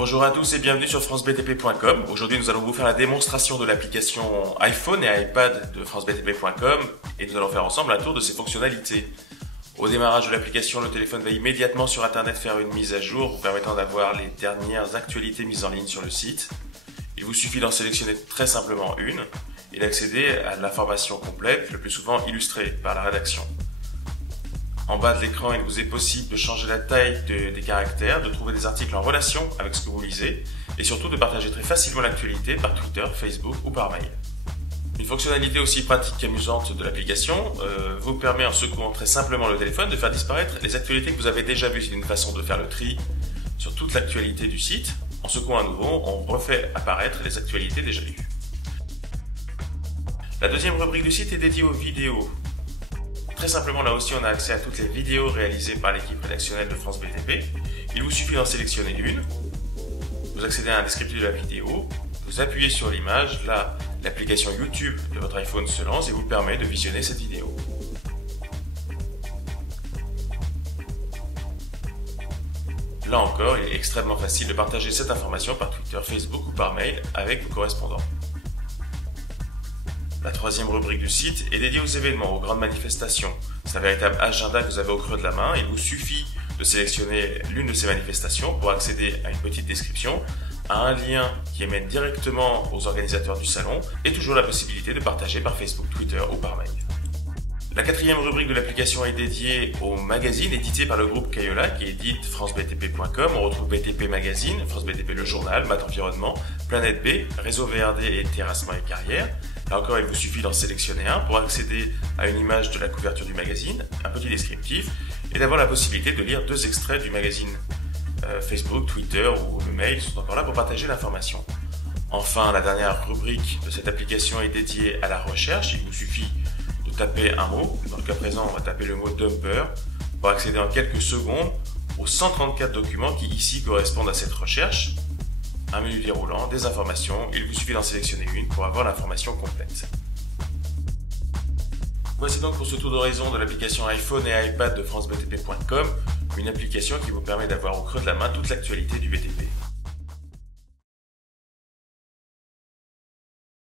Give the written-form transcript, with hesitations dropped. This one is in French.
Bonjour à tous et bienvenue sur francebtp.com. Aujourd'hui, nous allons vous faire la démonstration de l'application iPhone et iPad de francebtp.com et nous allons faire ensemble un tour de ses fonctionnalités. Au démarrage de l'application, le téléphone va immédiatement sur Internet faire une mise à jour vous permettant d'avoir les dernières actualités mises en ligne sur le site. Il vous suffit d'en sélectionner très simplement une et d'accéder à l'information complète, le plus souvent illustrée par la rédaction. En bas de l'écran, il vous est possible de changer la taille des caractères, de trouver des articles en relation avec ce que vous lisez et surtout de partager très facilement l'actualité par Twitter, Facebook ou par mail. Une fonctionnalité aussi pratique qu'amusante de l'application vous permet en secouant très simplement le téléphone de faire disparaître les actualités que vous avez déjà vues. C'est une façon de faire le tri sur toute l'actualité du site. En secouant à nouveau, on refait apparaître les actualités déjà lues. La deuxième rubrique du site est dédiée aux vidéos. Très simplement, là aussi, on a accès à toutes les vidéos réalisées par l'équipe rédactionnelle de France BTP. Il vous suffit d'en sélectionner une. Vous accédez à un descriptif de la vidéo. Vous appuyez sur l'image. Là, l'application YouTube de votre iPhone se lance et vous permet de visionner cette vidéo. Là encore, il est extrêmement facile de partager cette information par Twitter, Facebook ou par mail avec vos correspondants. La troisième rubrique du site est dédiée aux événements, aux grandes manifestations. C'est un véritable agenda que vous avez au creux de la main. Il vous suffit de sélectionner l'une de ces manifestations pour accéder à une petite description, à un lien qui émène directement aux organisateurs du salon et toujours la possibilité de partager par Facebook, Twitter ou par mail. La quatrième rubrique de l'application est dédiée aux magazines édités par le groupe Kayola qui édite francebtp.com. On retrouve BTP Magazine, France BTP le journal, Math Environnement, Planète B, Réseau VRD et Terrassement et Carrière. Là encore, il vous suffit d'en sélectionner un pour accéder à une image de la couverture du magazine, un petit descriptif et d'avoir la possibilité de lire deux extraits du magazine. Facebook, Twitter ou le mail sont encore là pour partager l'information. Enfin, la dernière rubrique de cette application est dédiée à la recherche. Il vous suffit de taper un mot. Dans le cas présent, on va taper le mot dumper pour accéder en quelques secondes aux 134 documents qui ici correspondent à cette recherche. Un menu déroulant, des informations, il vous suffit d'en sélectionner une pour avoir l'information complète. Voici donc pour ce tour d'horizon de l'application iPhone et iPad de francebtp.com, une application qui vous permet d'avoir au creux de la main toute l'actualité du BTP.